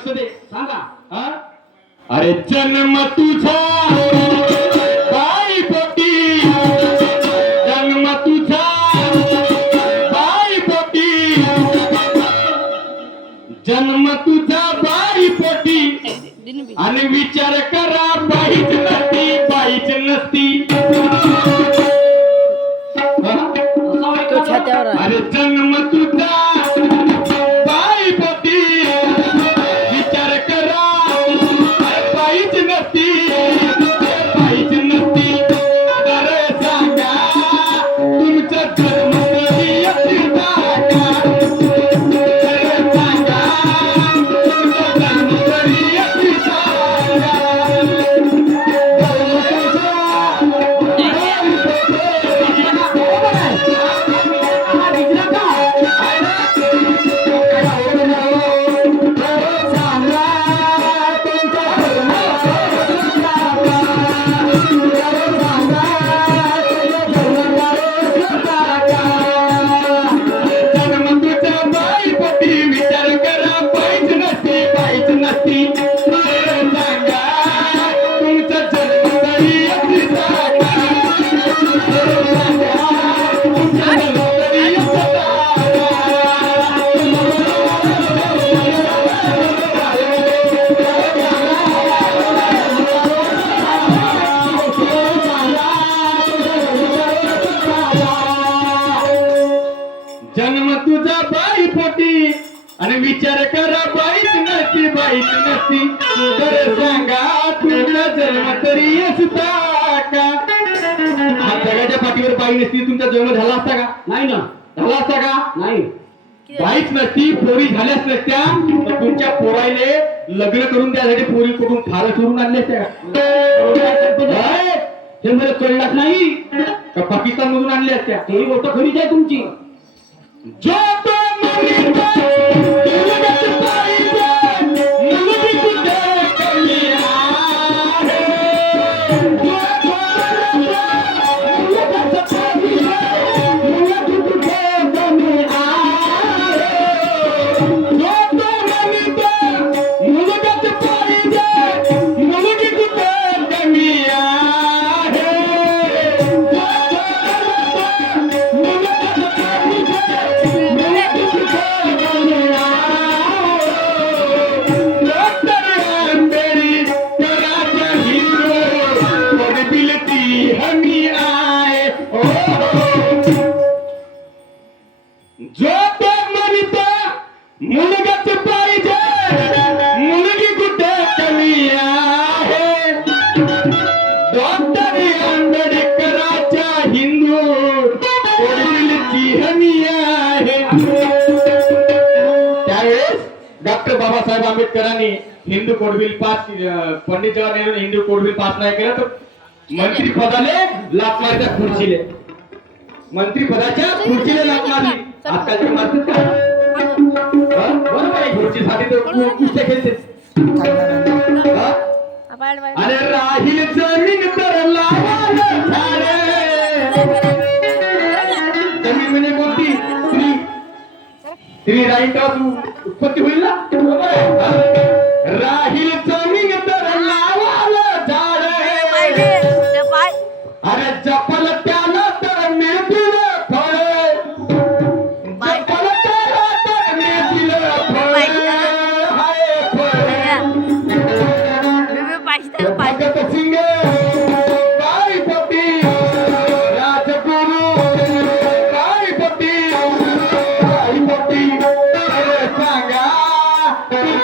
लक्ष दे. सांगा. हा? अरे जन्म तुझा बाई पोटी. जन्म तुझा बाई पोटी. जन्म तुझा बाई पोटी. आणि विचार करा बाईच नसती बाईच नसती. विचार करा बाईच नसती बाईच नसती. तर सांगा तुझा जन्म तरी असता का जगाच्या पाठीवर बाई नसती तुमचा जन्म झाला असता का? नाही ना. झाला असता का? नाही. बाईच नसती पोरी झाल्याच नसत्या. तुमच्या पोरायले लग्न करून त्यासाठी पोरी कुठून फार सोडून आणले असत्या का? काय? हे मला कळणार नाही. का पाकिस्तान मधून आणले असत्या? ते गोष्ट खरीच आहे तुमची. जो तो वडिलची हमी आहे. त्यावेळेस डॉक्टर बाबासाहेब आंबेडकरांनी हिंदू कोडबिल पास अं, Pandit Jawaharlal Nehru Hindu code bill pass नाही केलं तर मंत्री पदाले लाच मारच्या खुर्चीले मंत्री पदाच्या खुर्चीले लाच मारली आजकालचे मारतात का? बरोबर आहे खुर्चीसाठी तर कुस्त्या खेळते? अरे राहील जमीन तर लावायला स्त्री राहील तेव्हा तू उत्पत्ती Thank you.